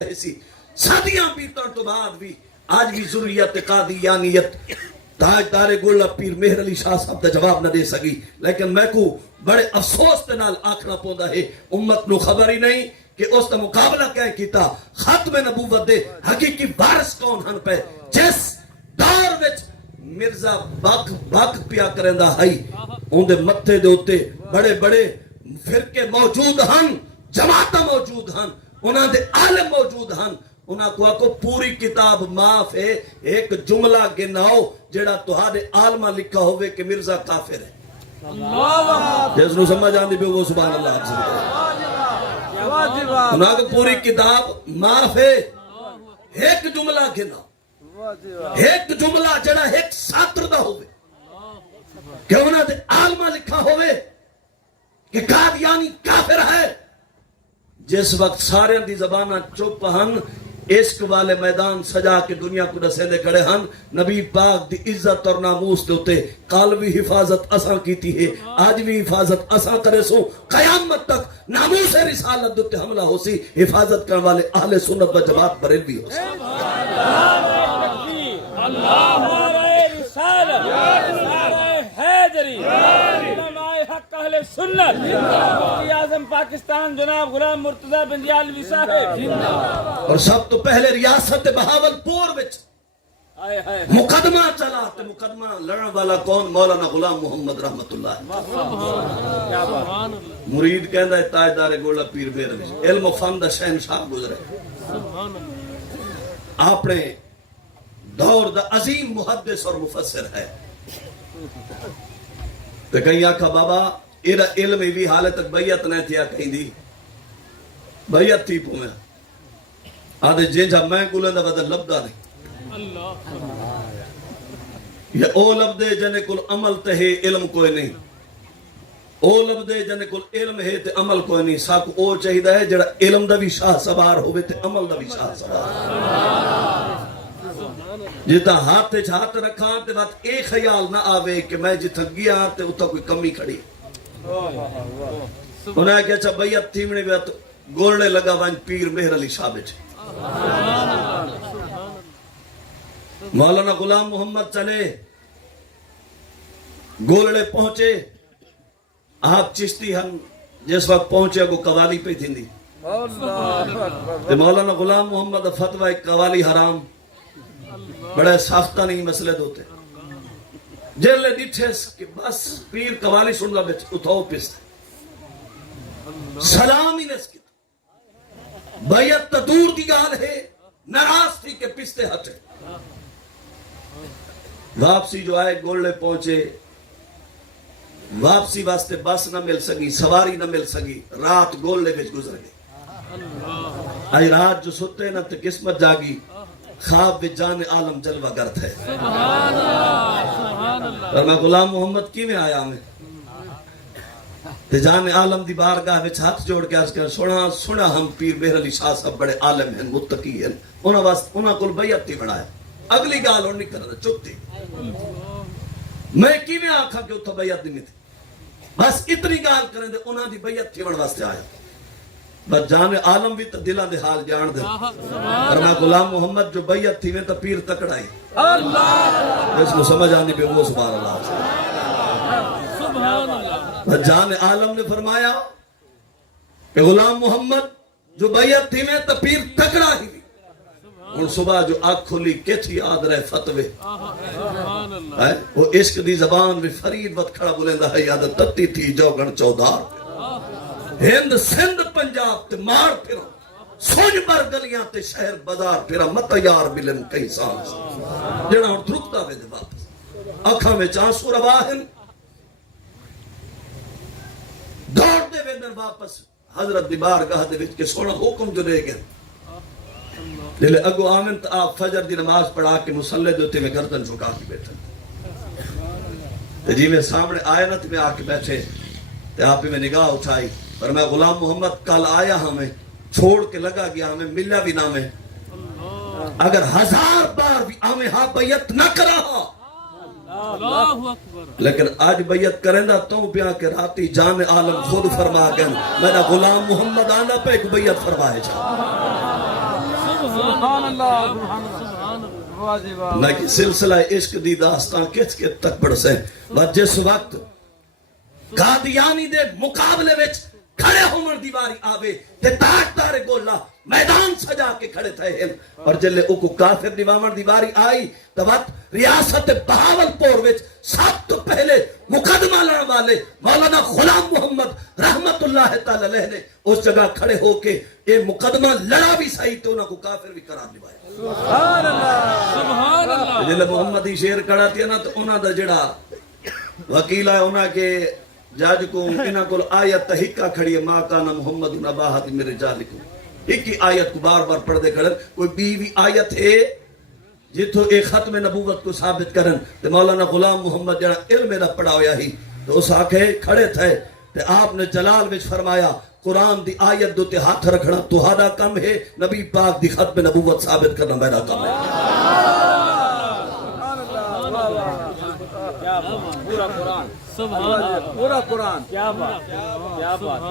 سی صدیاں بیتن تو بعد بھی آج بھی ضروریت قادیانیت تاجدار گولہ پیر مہر علی شاہ صاحب دا جواب نہ دے سکی، لیکن میں کو بڑے افسوس کے نال آکھنا پوندا ہے امت نو خبر ہی نہیں کہ اس دا مقابلہ کہیں کیتا ختم نبوت دے حقیقی وارث کون ہن پہ جس دور وچ مرزا بک پیا کرندا ہے اون دے متھے دے اوتے بڑے بڑے فرقے موجود ہن، جماعتاں موجود ہن، انہاں دے عالم موجود ہن، انہاں کو پوری کتاب معاف ہے، ایک جملہ گناؤ جڑا تہاڈے عالمہ لکھا ہوئے کہ مرزا کافر ہے۔ جس نو سمجھ آندی بھی وہ سبحان اللہ آپ سے انہاں کو پوری کتاب معاف ہے، ایک جملہ گناؤ، ایک جملہ جڑا ایک ساتر دا ہوئے کہ انہاں دے عالمہ لکھا ہوئے کہ قادیانی کافر ہے۔ جس وقت سارے دی زبانہ چپ ہن، عشق والے میدان سجا کے دنیا کو دسیندے کھڑے ہن، نبی پاک دی عزت اور ناموس دے اوتے قالبی حفاظت اساں کیتی ہے، آج بھی حفاظت اساں کرے سو، قیامت تک ناموس رسالت دے اوتے حملہ ہو سی، حفاظت کرنے والے اہل سنت و جماعت بریلوی ہو سی۔ اللہ نعرہ رسالت، نعرہ حیدری، علماء حق اہل سنت، مفتی اعظم پاکستان جناب غلام مرتضی بنجالوی صاحب، اور سب تو پہلے ریاست بہاولپور وچ مقدمہ چلا تے مقدمہ لڑن والا کون؟ مولانا غلام محمد رحمت اللہ۔ مرید کہندا ہے تاجدار گولہ پیر مہر علی، علم و فن دا شہنشاہ گزرے، اپنے دور دا عظیم محدث اور مفسر ہے۔ تو کہیں آکھا بابا ایرا علم بھی حالت تک بیعت نہیں تھیا، کہیں دی بیعت تھی پو میں آدھے جنجا میں کلیں دا بدل لبدا نہیں، یہ او لبدے جنے کل عمل تے ہے علم کوئی نہیں، او لبدے جنے کل علم ہے تے عمل کوئی نہیں، ساکو او چاہیدہ ہے جڑا علم دا بھی شاہ سوار ہوئے تے عمل دا بھی شاہ سوار جتا ہاتھ تے ہاتھ رکھاں تے بات ایک خیال نہ آوے کہ میں جتا گیا تے اتھا کوئی کمی کھڑی۔ انہیں کہا اچھا بیعت تیمنے بھی گولڑے لگا وائن پیر مہر علی شاہ بیٹھے، مولانا غلام محمد چلے، گولڑے پہنچے، آپ چشتی ہن جس وقت پہنچے کو قوالی پہ تھی دی مولانا غلام محمد فتوہ قوالی حرام بڑے ساختہ نہیں مسئلے دوتے جلے دیٹھے کہ بس پیر قوالی سن رہا بیچ اتھاؤ پستے سلامی نے اس کی بیعت دور دی گال ہے، نراز تھی کہ پستے ہٹے، واپسی جو آئے گولڑے پہنچے، واپسی واسطے بس نہ مل سکی، سواری نہ مل سکی، رات گولڑے بیچ گزر گئی۔ آئی رات جو ستے نہ تے قسمت جاگی، خواب بھی جان عالم جلوہ گرد ہے۔ اور میں غلام محمد کی میں آیا میں تے جان عالم دی بارگاہ میں ہاتھ جوڑ کے عرض کر سنا ہم پیر مہر علی شاہ صاحب بڑے عالم ہیں، متقی ہیں، انہاں کل بیعت تھی بڑھایا، اگلی گال اور نکل رہا چپ تھی، میں کی میں آکھا کہ اتھا بیعت نہیں تھی، بس اتنی گال کریں دے انہاں دی بیعت تھی بڑھ واسطے آیا، بس جان عالم بھی تو دلان دے حال جان دے، اور میں غلام محمد جو بیعت تھی میں تو پیر تکڑائی، اس کو سمجھ آنی پہ وہ سبحان اللہ۔ بس جان عالم نے فرمایا کہ غلام محمد جو بیعت تھی میں تو پیر تکڑا ہی بھی، اور صبح جو آنکھ کھولی کیتھی آد رہے فتوے، وہ عشق دی زبان بھی فرید وقت کھڑا بولندہ ہے، یاد تتی تھی جو گن چودار ہند سندھ پنجاب تے مار پھرا، سوج بر گلیاں تے شہر بازار پھرا، مت یار ملن کئی سال جڑا ہوں دھرکتا وے دے واپس، اکھاں میں چانسو رواہن دوڑ دے ویندن واپس حضرت دی بارگاہ دے وچ کے سونا حکم جو لے گئے دلے اگو آمن تا آپ فجر دی نماز پڑھا کے مسلح دوتے میں گردن جھکا کے بیٹھے جی میں سامنے آئے نہ تے میں آ کے بیٹھے تے آپ میں نگاہ اٹھائی، اور میں غلام محمد کل آیا ہمیں چھوڑ کے لگا گیا ہمیں ملا بھی نہ میں، اگر 1000 بار بھی ہمیں ہاں بیعت نہ کرا ہاں، لیکن آج بیعت کریں دا تو بیاں کے راتی جان عالم خود فرما گئن میرا غلام محمد آنا پہ ایک بیعت فرمائے جا۔ سبحان اللہ سبحان اللہ واہ جی واہ میں کہ سلسلہ عشق دی داستان کس کے تک پڑھ سے بس جس وقت قادیانی دے مقابلے وچ کھڑے ہومن دیواری آوے تے تاجدار گولا میدان سجا کے کھڑے تھے ہیں اور جلے اوکو کافر دیوامن دیواری آئی تبت ریاست بہاولپور وچ سب تو پہلے مقدمہ لڑ والے مولانا غلام محمد رحمت اللہ تعالی علیہ نے اس جگہ کھڑے ہو کے یہ مقدمہ لڑا بھی صحیح تو انہوں کو کافر بھی قرار دوایا سبحان اللہ سبحان اللہ جلے محمدی شیر کھڑا تھیا نا تو انہوں دا جڑا وکیل ہے انہوں کے جاج کو انہاں کو آیت تحقہ کھڑی ہے ما کانا محمد نباہت میرے جالکو ایک ہی آیت کو بار بار پڑھ دے کھڑن کوئی بیوی آیت ہے جتو ایک ختم نبوت کو ثابت کرن تے مولانا غلام محمد جڑا علم دا پڑھا ہویا ہی تو اس آکھے کھڑے تھے تے آپ نے جلال وچ فرمایا قرآن دی آیت دو تے ہاتھ رکھنا تہاڈا کم ہے نبی پاک دی ختم نبوت ثابت کرنا میرا کم ہے پورا قرآن سبحان اللہ پورا قرآن کیا بات